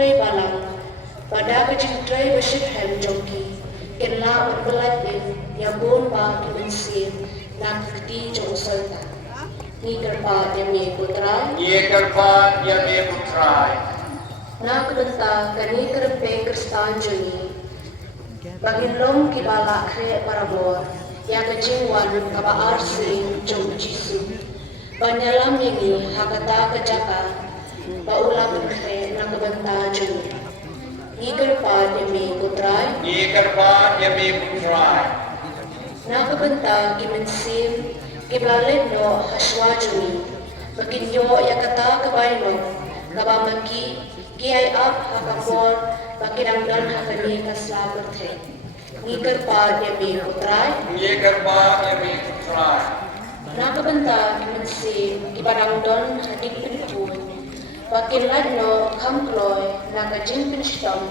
tray balang, pada kajing tray bersih hem joki, kenla berbelat yabun ba kimensin, nak keti jong sultan. Ni kerpa demi putra. Nak benta kani kerpe kerstan juni. Bagin lom kibala kre parabor, ya kajing wan kaba arsi jong jisu. Banyalam ini hakata kejaka, baulah berkre nak benta juni. Ni kerpa demi putra. Nak benta kimensin. Kiblalin no haswa juni, makin yo ya kata kabaino, kabamaki, kiai up hakapor, makin angdan hakani kasla berthe. Ngikar pa yami putrai. Nakabenta kimensi kibarangdon hadik pinpun, makin ladno kamkloy nakajin pinstam,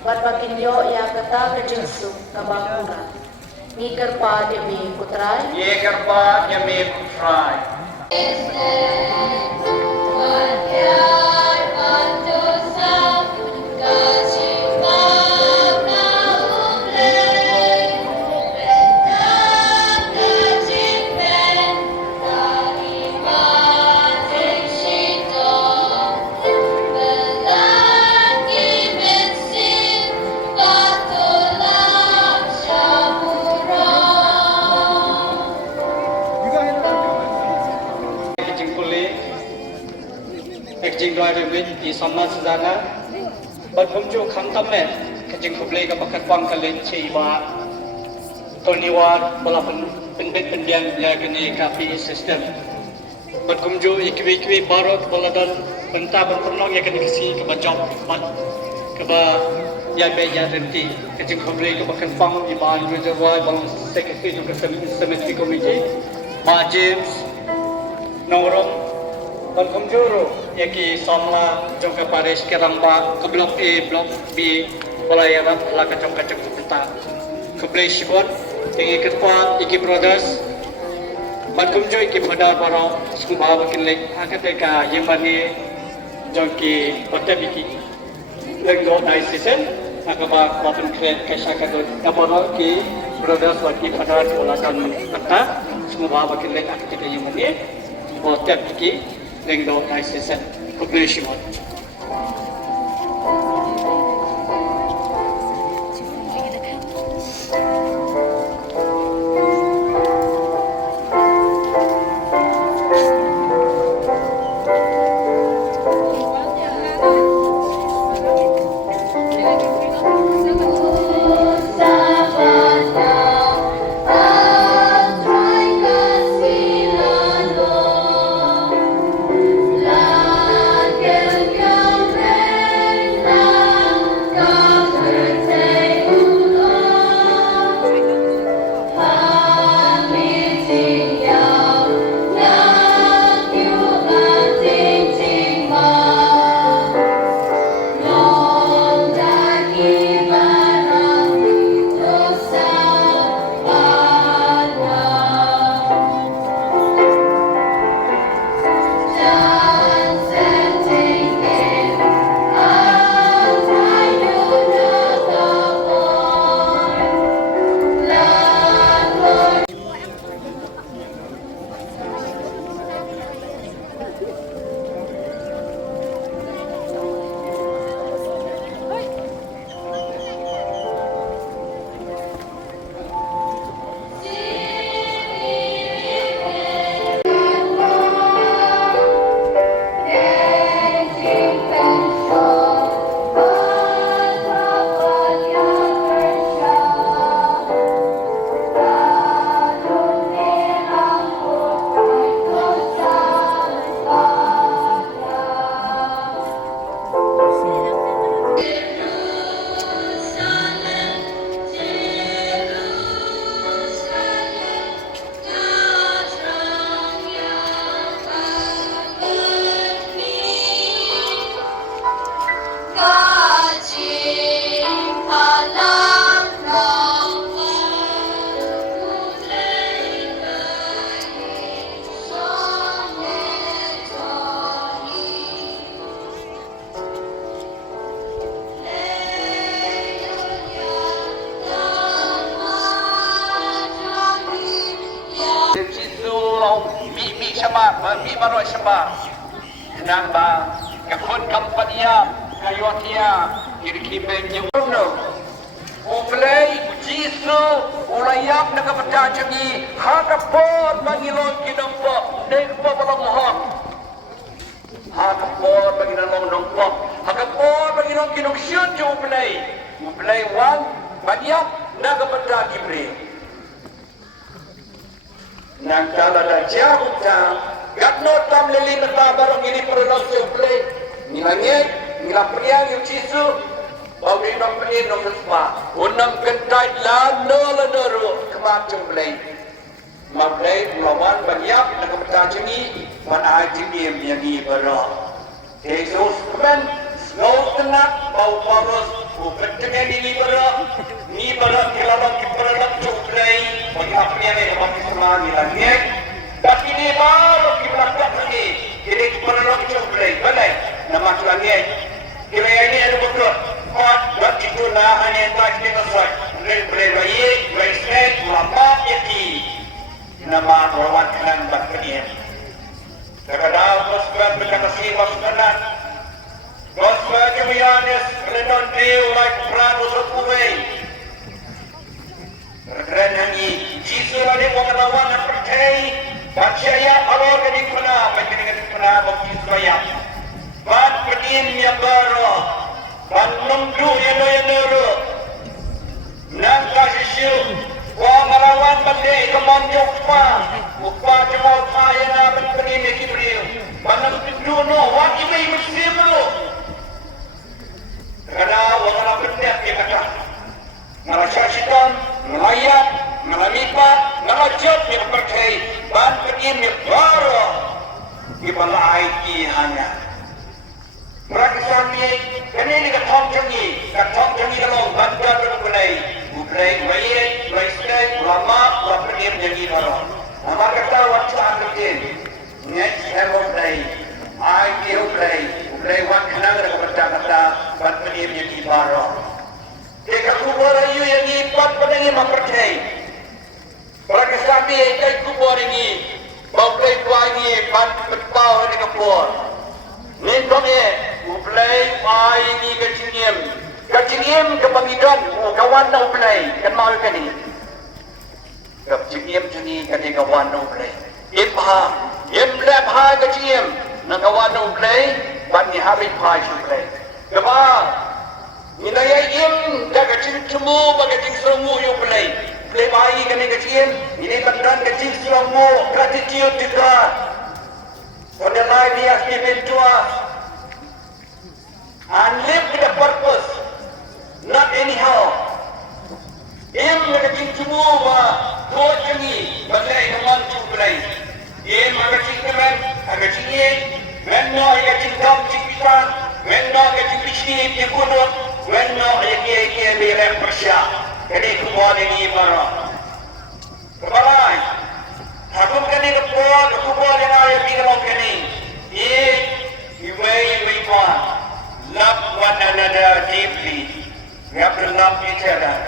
bat makin yo ya kata kajinsu kabakura. Ngikar pa yami putrai. Di sama sedana, berkunjung kantam net, Jingkyrkhu Lum kepakat pang kalian ciba, toniwar balapan pendian ya kini kapi sistem. Berkunjung ikwi barat baladan benta berpernong ya kini kesi kebajak keba ya beja renti Jingkyrkhu Lum kepakat pang iban reservoir bang sekretari juga semesti komiti, James Norong. Berkunjung yaki somla jongka Paris keramba ke blok A, blok B, Meghalaya lah kacang kita. Keblai Shibon, tinggi ketua iki brothers. Berkunjung iki pada para sekolah berkelek ketika yemani jongki hotel iki. Lenggo diocese, akaba wapen kret kesha kadut. Kaporo ki brothers waki pada ulasan kata sekolah berkelek ketika yemani hotel iki. Lenggo diocese. Keblai Shibon. La mi baroi sembah nang ba ka kon kampania kayotia kirkimen yung Uplay, Jisu, ulayap na kapatid ni hakapot Panginoon kinampo, negpo palanghon. Hakapot Panginoon nungpo, hakapot Panginoon kinungsyun yung uplay. Uplay wan, banyak na kapatid kibri. Nang talada jauh tam, gatno tam lili matabarong ini perulong si uplay. Nilangit, nilapriang yung Jisu, Bagi nak pergi nak lupa, unang kentai lano ladoro kemacung belai, maklai melawan banyak nak bertajuk ni, mana jengim yang ni berah. Yesus kemen, snow tenak bau paros, bukan dengan ni berah kelabang kiperlak cukai, bagi apa yang ni bagi semua ni lagi. Tapi ni baru kiperlak lagi, jadi kiperlak cukai, balai nama lagi. Kira ini ada betul. Kat itu lah hanya tak dimasuk. Berbaik, bersekat, melapap yaki. Nama rawat kanan baknya. Terkadang pasukan berkatasi pasukanan. Pasukan kemianis renon dew like prado sepuai. Terkadang hangi jisu lagi pengetahuan dan percaya. Percaya Allah kini pernah, macam ni pernah bagi supaya. Ban pedimnya baru. Ban nunggu yang nuru. Nang kasih wah melawan bandai kemanjung upah cemol kaya na pening kibriu. Ban nunggu no wajib muslim lo. Kerana wala pendet dia kata. Narasyasikan, melayat, melamipat, melajat yang percaya. Ban pedimnya baru. Dipalai hanya. Praktisan ni, kini ni katong jangi dalam bandar berkulai, ukulai, bayi, ulama, ulapir jangi dalam. Nama kata waktu angkutin, net saya ukulai, IT ukulai wan kenal dengan kata bandar jangi baru. Jika kubur ayu yang ipat pada ni mempercayai. Praktisan ni, jika kubur ini, ukulai kuai ni bandar berpau di kubur. Nintongnya, uplay pai ni kecingiem kebangidan, kawan na uplay, kan mahu kan ni, kecingiem juni kan ni kawan na uplay, lep kecingiem, na kawan na uplay, ban ni hari pai uplay, keba, nilai dah kecing cemu, kecing semu uplay, uplay pai kan ni kecingiem, ini kandan kecing semu, gratitude juga. For the life He has given to us and live with a purpose, not anyhow. Magacing semua buat kami balai kaman cukai. Magacing teman, magacing menno magacing dam cipitan, menno magacing bisip yang kunut, menno yang berem persya. Kini kumpulan ini baru. Kebalai. Aku kini kumpulan yang ada di dalam kini. You may love one another deeply. We have to love each other.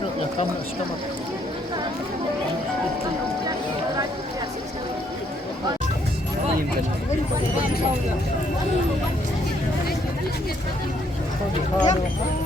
Nero ya kamera sekamar. Ini